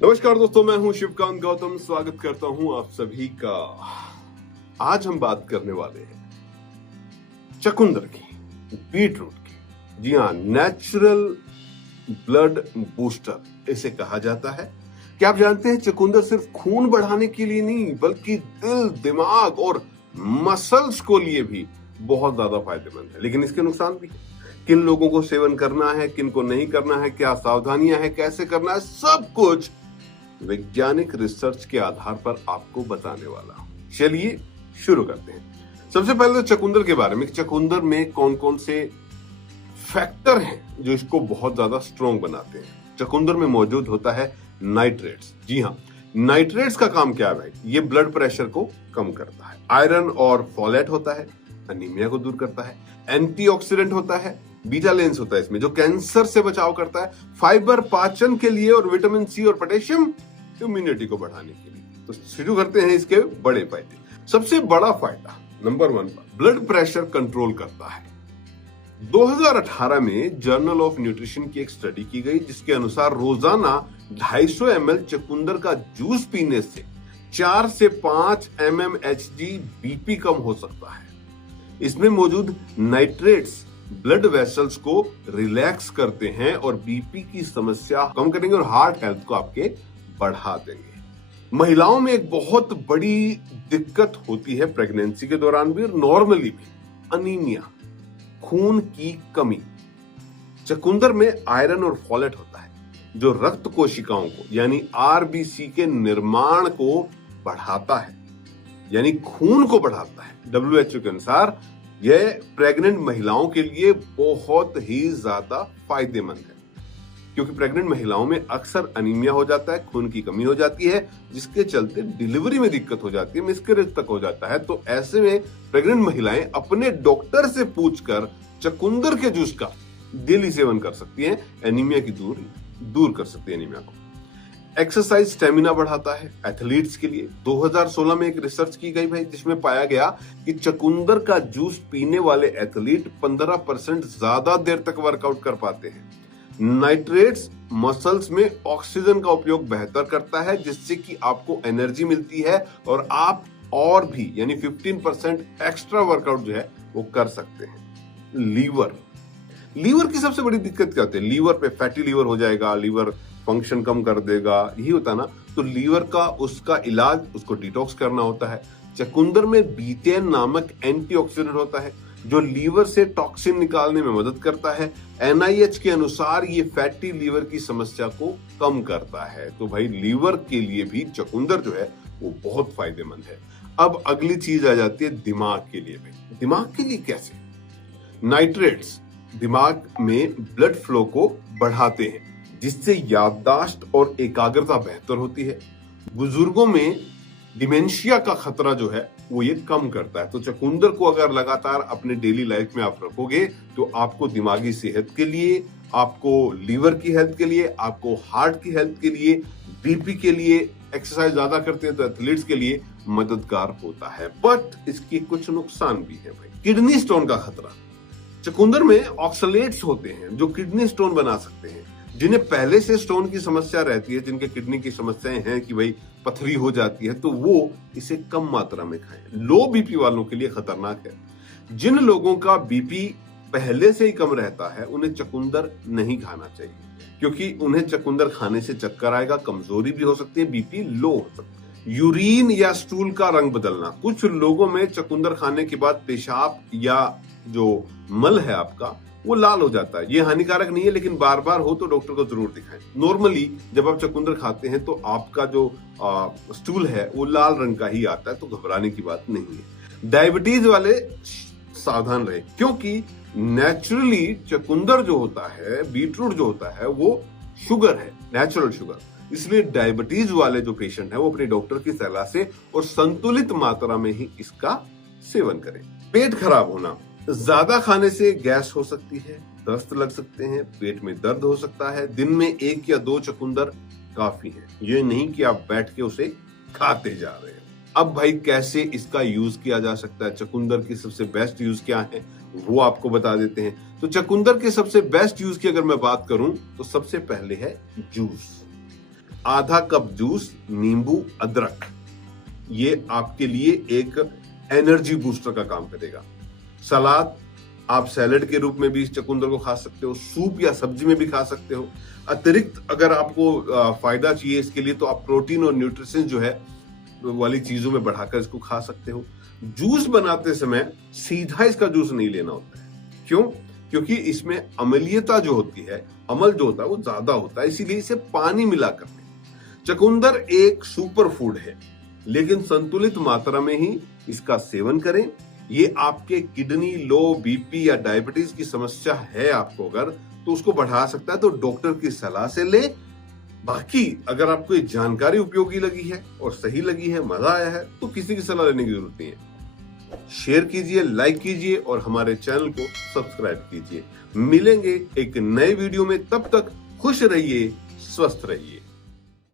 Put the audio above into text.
नमस्कार दोस्तों, मैं हूं शिवकांत गौतम। स्वागत करता हूं आप सभी का। आज हम बात करने वाले हैं चुकंदर की, बीटरूट की। जी हाँ, नेचुरल ब्लड बूस्टर इसे कहा जाता है। क्या आप जानते हैं चुकंदर सिर्फ खून बढ़ाने के लिए नहीं बल्कि दिल, दिमाग और मसल्स को लिए भी बहुत ज्यादा फायदेमंद है। लेकिन इसके नुकसान भी है। किन लोगों को सेवन करना है, किन को नहीं करना है, क्या सावधानियां हैं, कैसे करना है, सब कुछ वैज्ञानिक रिसर्च के आधार पर आपको बताने वाला हूं। चलिए शुरू करते हैं। सबसे पहले तो चुकंदर के बारे में, चुकंदर में कौन कौन से फैक्टर हैं जो इसको बहुत ज्यादा स्ट्रॉन्ग बनाते हैं। चुकंदर में मौजूद होता है नाइट्रेट्स। जी हाँ, नाइट्रेट्स का काम क्या है भाई? ये ब्लड प्रेशर को कम करता है। आयरन और फॉलेट होता है, अनीमिया को दूर करता है। एंटीऑक्सीडेंट होता है, बीटा लेंस होता है इसमें जो कैंसर से बचाव करता है। फाइबर पाचन के लिए और विटामिन सी और पोटेशियम इम्यूनिटी को बढ़ाने के लिए। तो शुरू करते हैं इसके बड़े फायदे। सबसे बड़ा फायदा नंबर 1 पर ब्लड प्रेशर कंट्रोल करता है। 2018 में जर्नल ऑफ न्यूट्रिशन की एक स्टडी की गई जिसके अनुसार रोजाना 250 ml चुकंदर का जूस पीने से 4 से 5 mmHg बीपी कम हो सकता है। इसमें मौजूद नाइट्रेट्स ब्लड वेसल्स को रिलैक्स करते हैं और बीपी की समस्या कम करेंगे और हार्ट हेल्थ को आपके बढ़ा देंगे। महिलाओं में एक बहुत बड़ी दिक्कत होती है प्रेगनेंसी के दौरान भी और नॉर्मली भी, अनीमिया, खून की कमी। चुकंदर में आयरन और फॉलेट होता है जो रक्त कोशिकाओं को यानी आरबीसी के निर्माण को बढ़ाता है, यानी खून को बढ़ाता है। WHO के अनुसार यह प्रेग्नेंट महिलाओं के लिए बहुत ही ज्यादा फायदेमंद है क्योंकि प्रेग्नेंट महिलाओं में अक्सर अनीमिया हो जाता है, खून की कमी हो जाती है जिसके चलते डिलीवरी में दिक्कत हो जाती है, मिसकैरेज तक हो जाता है। तो ऐसे में प्रेग्नेंट महिलाएं अपने डॉक्टर से पूछकर चुकंदर के जूस का डेली सेवन कर सकती हैं। एनीमिया की दूर कर सकती है एनीमिया को। एक्सरसाइज स्टेमिना बढ़ाता है एथलीट्स के लिए। 2016 में एक रिसर्च की गई भाई जिसमें पाया गया कि चुकंदर का जूस पीने वाले एथलीट 15% ज्यादा देर तक वर्कआउट कर पाते हैं। नाइट्रेट्स मसल्स में ऑक्सीजन का उपयोग बेहतर करता है जिससे कि आपको एनर्जी मिलती है और आप और भी यानी 15% एक्स्ट्रा वर्कआउट जो है वो कर सकते हैं। लीवर की सबसे बड़ी दिक्कत क्या होती है? लीवर पे फैटी लीवर हो जाएगा, लीवर फंक्शन कम कर देगा, यही होता है ना। तो लीवर का उसका इलाज, उसको डिटॉक्स करना होता है। चुकंदर में बीटेन नामक एंटीऑक्सीडेंट होता है जो लीवर से टॉक्सिन निकालने में मदद करता है। NIH के अनुसार ये फैटी लीवर की समस्या को कम करता है। तो भाई लीवर के लिए भी चुकंदर जो है वो बहुत फायदेमंद है। अब अगली चीज आ जाती है दिमाग के लिए। भाई दिमाग के लिए कैसे? नाइट्रेट्स दिमाग में ब्लड फ्लो को बढ़ाते हैं जिससे याददाश्त और एकाग्रता बेहतर होती है। बुजुर्गों में डिमेंशिया का खतरा जो है वो ये कम करता है। तो चुकंदर को अगर लगातार अपने डेली लाइफ में आप रखोगे तो आपको दिमागी सेहत के लिए, आपको लीवर की हेल्थ के लिए, आपको हार्ट की हेल्थ के लिए, बीपी के लिए, एक्सरसाइज ज्यादा करते हैं तो एथलीट्स के लिए मददगार होता है। बट इसके कुछ नुकसान भी है भाई। किडनी स्टोन का खतरा। चुकंदर में ऑक्सलेट्स होते हैं जो किडनी स्टोन बना सकते हैं। जिन्हें पहले से स्टोन की समस्या रहती है, जिनके किडनी की समस्याएं हैं कि भाई पथरी हो जाती है, तो वो इसे कम मात्रा में खाएं। लो बीपी वालों के लिए खतरनाक है। जिन लोगों का बीपी पहले से ही कम रहता है उन्हें चुकंदर नहीं खाना चाहिए क्योंकि उन्हें चुकंदर खाने से चक्कर आएगा, कमजोरी भी हो सकती है, बीपी लो हो सकता है। यूरिन या स्टूल का रंग बदलना। कुछ लोगों में चुकंदर खाने के बाद पेशाब या जो मल है आपका वो लाल हो जाता है। ये हानिकारक नहीं है लेकिन बार बार हो तो डॉक्टर को जरूर दिखाएं। नॉर्मली जब आप चुकंदर खाते हैं तो आपका जो स्टूल है वो लाल रंग का ही आता है, तो घबराने की बात नहीं है। डायबिटीज वाले सावधान रहे क्योंकि नेचुरली चुकंदर जो होता है, बीटरूट जो होता है वो शुगर है, नेचुरल शुगर। इसलिए डायबिटीज वाले जो पेशेंट है वो अपने डॉक्टर की सलाह से और संतुलित मात्रा में ही इसका सेवन करें। पेट खराब होना। ज्यादा खाने से गैस हो सकती है, दस्त लग सकते हैं, पेट में दर्द हो सकता है। दिन में 1 या 2 चुकंदर काफी है, ये नहीं कि आप बैठ के उसे खाते जा रहे हैं। अब भाई कैसे इसका यूज किया जा सकता है, चुकंदर की सबसे बेस्ट यूज क्या है वो आपको बता देते हैं। तो चुकंदर के सबसे बेस्ट यूज की अगर मैं बात करूं तो सबसे पहले है जूस। आधा कप जूस नींबू अदरक, ये आपके लिए एक एनर्जी बूस्टर का काम करेगा। सलाद, आप सैलेड के रूप में भी इस चकुंदर को खा सकते हो, सूप या सब्जी में भी खा सकते हो। अतिरिक्त अगर आपको फायदा चाहिए इसके लिए तो आप प्रोटीन और न्यूट्रिशन जो है वाली चीजों में बढ़ाकर इसको खा सकते हो। जूस बनाते समय सीधा इसका जूस नहीं लेना होता है। क्यों? क्योंकि इसमें अम्लीयता जो होती है, अमल जो होता है वो ज्यादा होता है, इसीलिए इसे पानी मिलाकर लें। चकुंदर एक सुपर फूड है, लेकिन संतुलित मात्रा में ही इसका सेवन करें। ये आपके किडनी, लो बीपी या डायबिटीज की समस्या है आपको अगर, तो उसको बढ़ा सकता है, तो डॉक्टर की सलाह से ले। बाकी अगर आपको ये जानकारी उपयोगी लगी है और सही लगी है, मजा आया है, तो किसी की सलाह लेने की जरूरत नहीं है। शेयर कीजिए, लाइक कीजिए और हमारे चैनल को सब्सक्राइब कीजिए। मिलेंगे एक नए वीडियो में, तब तक खुश रहिए, स्वस्थ रहिए।